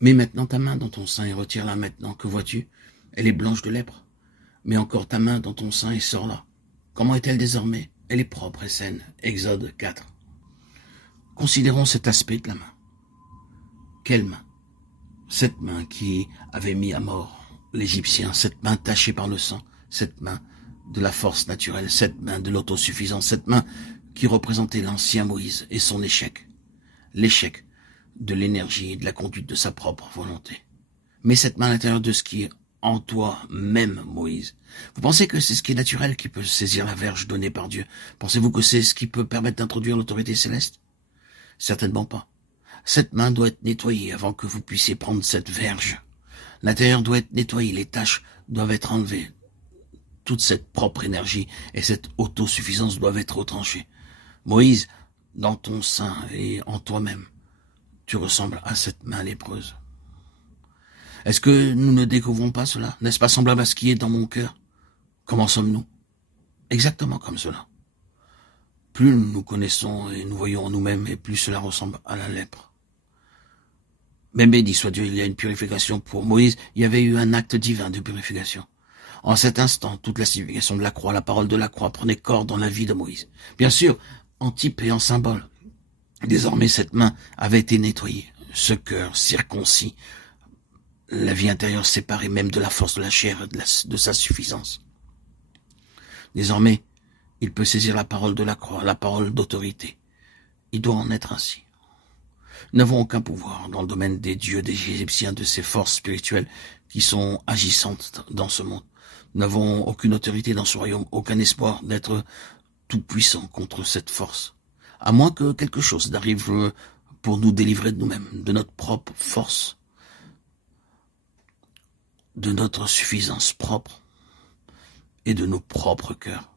Mets maintenant ta main dans ton sein et retire-la maintenant. Que vois-tu? Elle est blanche de lèpre. Mets encore ta main dans ton sein et sors-la. Comment est-elle désormais? Elle est propre et saine. Exode 4. Considérons cet aspect de la main. Quelle main? Cette main qui avait mis à mort l'Égyptien, cette main tachée par le sang, cette main de la force naturelle, cette main de l'autosuffisance, cette main qui représentait l'ancien Moïse et son échec. L'échec de l'énergie et de la conduite de sa propre volonté. Mais cette main à l'intérieur de ce qui est en toi même, Moïse. Vous pensez que c'est ce qui est naturel qui peut saisir la verge donnée par Dieu? Pensez-vous que c'est ce qui peut permettre d'introduire l'autorité céleste? Certainement pas. Cette main doit être nettoyée avant que vous puissiez prendre cette verge. L'intérieur doit être nettoyé, les taches doivent être enlevées. Toute cette propre énergie et cette autosuffisance doivent être retranchées. Moïse, dans ton sein et en toi-même, tu ressembles à cette main lépreuse. Est-ce que nous ne découvrons pas cela? N'est-ce pas semblable à ce qui est dans mon cœur? Comment sommes-nous? Exactement comme cela. Plus nous nous connaissons et nous voyons en nous-mêmes, et plus cela ressemble à la lèpre. Mais béni soit Dieu, il y a une purification pour Moïse. Il y avait eu un acte divin de purification. En cet instant, toute la signification de la croix, la parole de la croix prenait corps dans la vie de Moïse. Bien sûr, en type et en symbole. Désormais, cette main avait été nettoyée, ce cœur circoncis, la vie intérieure séparée même de la force de la chair et de sa suffisance. Désormais, il peut saisir la parole de la croix, la parole d'autorité. Il doit en être ainsi. Nous n'avons aucun pouvoir dans le domaine des dieux des Égyptiens, de ces forces spirituelles qui sont agissantes dans ce monde. Nous n'avons aucune autorité dans ce royaume, aucun espoir d'être tout puissant contre cette force. À moins que quelque chose n'arrive pour nous délivrer de nous-mêmes, de notre propre force, de notre suffisance propre et de nos propres cœurs.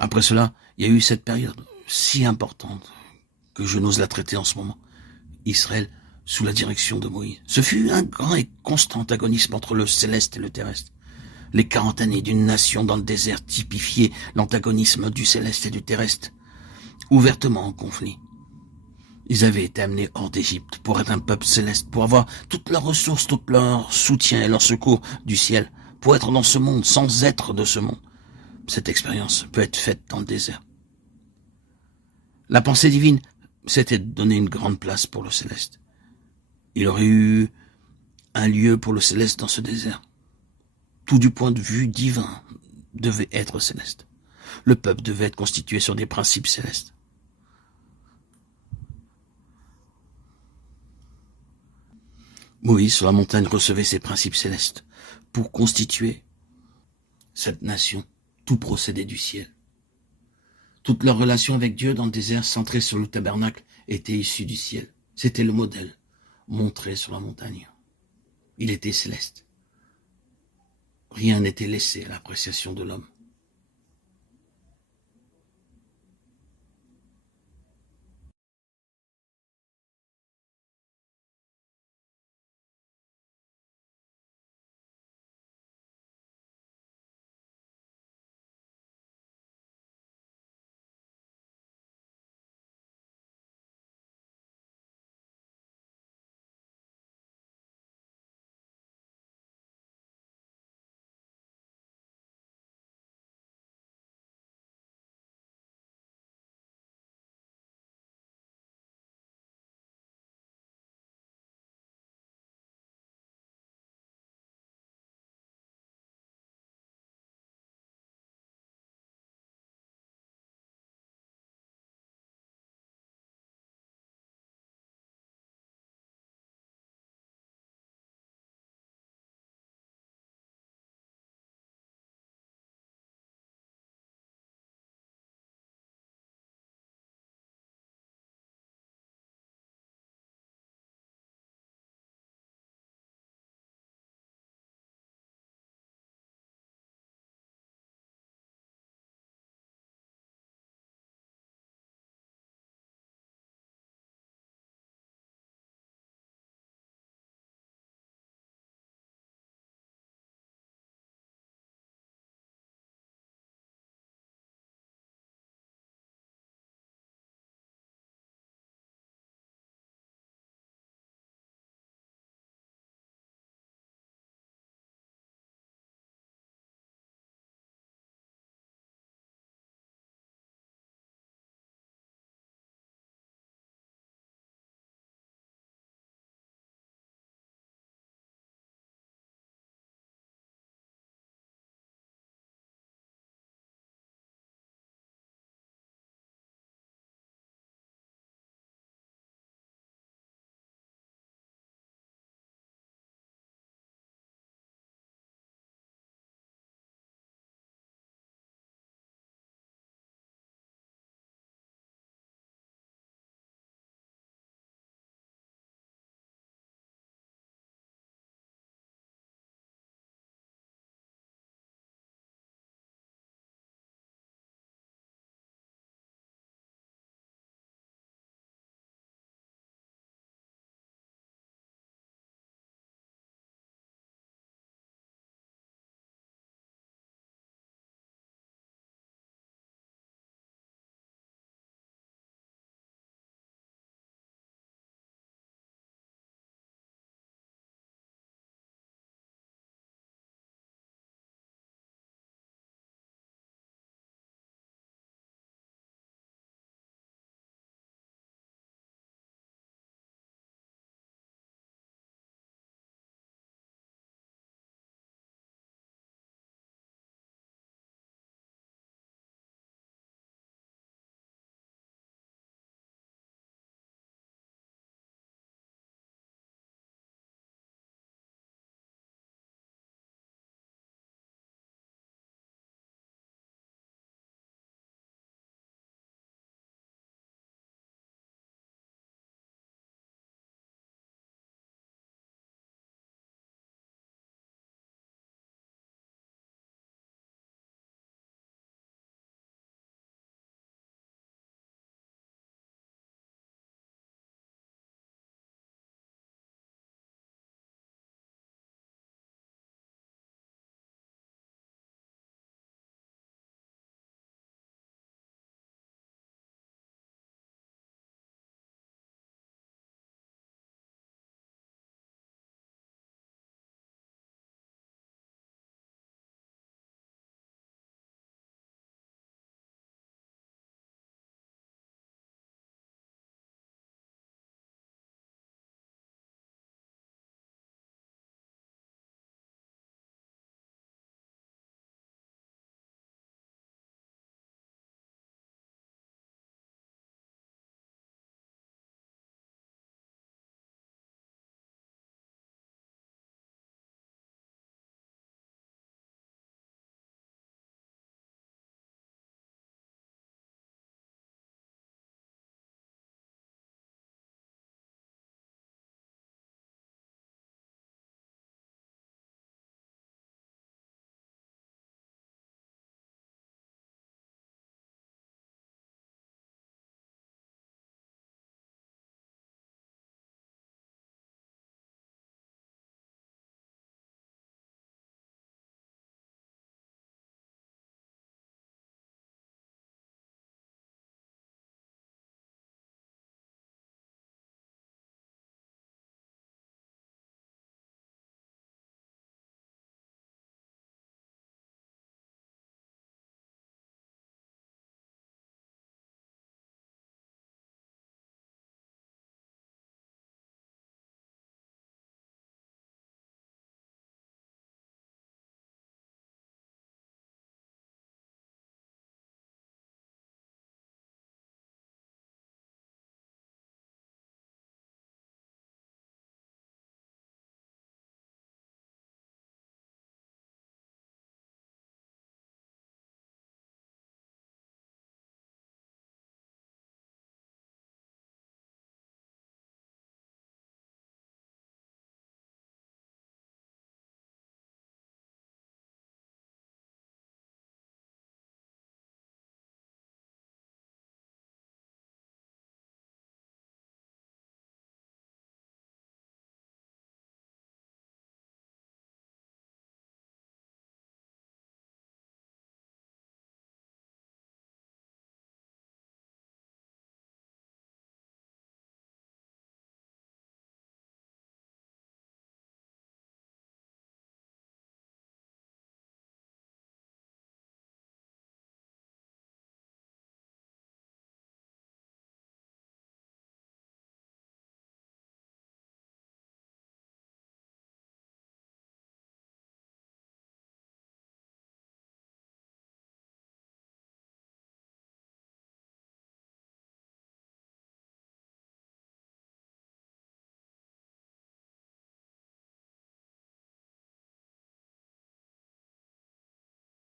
Après cela, il y a eu cette période si importante que je n'ose la traiter en ce moment. Israël sous la direction de Moïse. Ce fut un grand et constant antagonisme entre le céleste et le terrestre. Les 40 années d'une nation dans le désert typifiaient l'antagonisme du céleste et du terrestre, ouvertement en conflit. Ils avaient été amenés hors d'Égypte pour être un peuple céleste, pour avoir toutes leurs ressources, tout leur soutien et leur secours du ciel, pour être dans ce monde sans être de ce monde. Cette expérience peut être faite dans le désert. La pensée divine, c'était de donner une grande place pour le céleste. Il aurait eu un lieu pour le céleste dans ce désert. Tout du point de vue divin devait être céleste. Le peuple devait être constitué sur des principes célestes. Moïse, sur la montagne, recevait ces principes célestes pour constituer cette nation. Tout procédait du ciel. Toute leur relation avec Dieu dans le désert, centrée sur le tabernacle, était issue du ciel. C'était le modèle montré sur la montagne. Il était céleste. Rien n'était laissé à l'appréciation de l'homme.